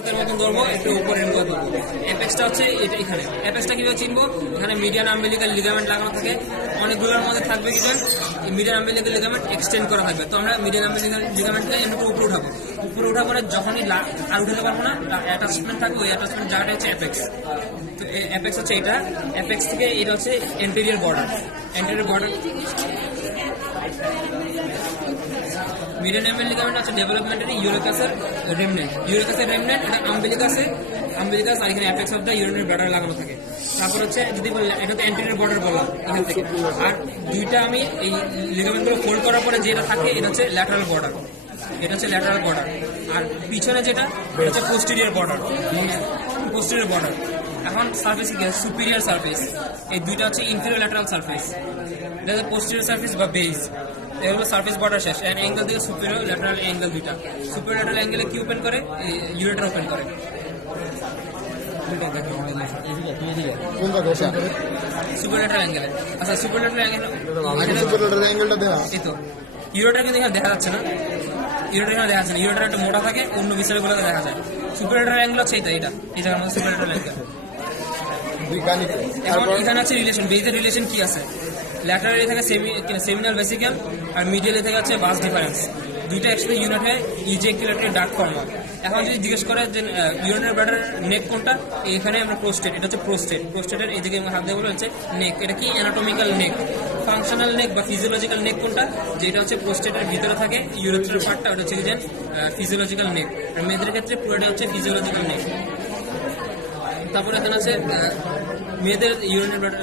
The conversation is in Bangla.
হাতের মতন ধরবো, একটু উপরে এরকম ধরবো। অ্যাপেক্সটা হচ্ছে এটা, এখানে অ্যাপেক্সটা কিভাবে চিনবো? এখানে মিডিয়ান আম্বিলিক্যাল লিগামেন্ট লাগানো থাকে, অনেকগুলোর মধ্যে থাকবে কি মিডিয়ান আম্বিলিক্যাল লিগামেন্ট এক্সটেন্ড করা থাকবে। তো আমরা মিডিয়ান আম্বিলিক্যাল লিগামেন্টকে এমনি উপরে উঠাবো, উপরে উঠার পরে যখনই আর উঠাতে পারবো না, অ্যাটাচমেন্ট থাকবে, ওই অ্যাটাচমেন্ট জায়গাটা হচ্ছে অ্যাপেক্স। তো অ্যাপেক্স হচ্ছে এটা, অ্যাপেক্স থেকে এটা হচ্ছে anterior border. Anterior border median umbilical ligament হচ্ছে ডেভেলপমেন্টের ইউরেকাসের রেমনেন্ট। ইউরেকাসের রেমনেন্ট এটা আম্বিলিকাস আর এখানে apex of the urinary bladder লাগানো থাকে। তারপর হচ্ছে যদি এটা তো অ্যান্টেরিয়র বর্ডার বলা এখান থেকে। আর দুইটা আমি এই লিগামেন্টগুলো ফোল্ড করার পরে যেটা থাকে এটা হচ্ছে ল্যাটারাল বর্ডার, এটা হচ্ছে ল্যাটারাল বর্ডার। আর পিছনে যেটা এটা হচ্ছে পোস্টেরিয়র বর্ডার, পোস্টেরিয়র বর্ডার। এখন সার্ফেস কি সুপিরিয়র সার্ফেস, এই দুইটা হচ্ছে ইনফেরিয়র ল্যাটারাল সার্ফেস, এটা হচ্ছে পোস্টেরিয়র সার্ফেস বা বেস। এগুলো সার্ফেস বর্ডার শেষ। এন্ড অ্যাঙ্গেল থেকে সুপিরিয়র ল্যাটারাল অ্যাঙ্গেল দুইটা। সুপিরিয়র ল্যাটারাল অ্যাঙ্গেলে কি ওপেন করে? ইউরেটার ওপেন করে। সুপারলেটারাল অ্যাঙ্গেলে, আচ্ছা সুপারলেটারাল অ্যাঙ্গেলটা দেখা, এই তো ইউরেটার কিন্তু এখানে দেখা যাচ্ছে না, ইউরেটার এখানে দেখা যাচ্ছে না, ইউরেটার একটা মোটা থাকে, অন্য বিষয়গুলোকে দেখা যায়। সুপারলেটারাল অ্যাঙ্গেল হচ্ছে এটা, এই জায়গার মধ্যে সুপারলেটারাল অ্যাঙ্গেল। এখন এখানে হচ্ছে রিলেশন, বেজের রিলেশন কি আছে? ল্যাটারালি থাকে সেমিনাল ভেসিকেল, আর মিডিয়ালি থেকে হচ্ছে ভাস ডিফারেন্স। দুইটা একসাথে ইউনিট হয়ে ইজেকুলেটরি ডাক্ট ফর্ম হয়। এখন যদি জিজ্ঞেস করে যে ইউরিনারি ব্লাডারের নেক কোনটা, এখানে আমরা প্রোস্টেট, এটা হচ্ছে প্রোস্টেট। প্রোস্টেটের এই দিকে হাত দিয়ে বলে হচ্ছে নেক। এটা কি অ্যানাটমিক্যাল নেক, ফাংশনাল নেক বা ফিজিওলজিক্যাল নেক কোনটা? যেটা হচ্ছে প্রোস্টেটের ভিতরে থাকে ইউরেথ্রাল পার্টটা, ওটা হচ্ছে যে ফিজিওলজিক্যাল নেক। আর মেয়েদের ক্ষেত্রে পুরোটা হচ্ছে ফিজিওলজিক্যাল নেক। তারপরে এখানে আছে মেয়েদের ইউরিনারি ব্লাডার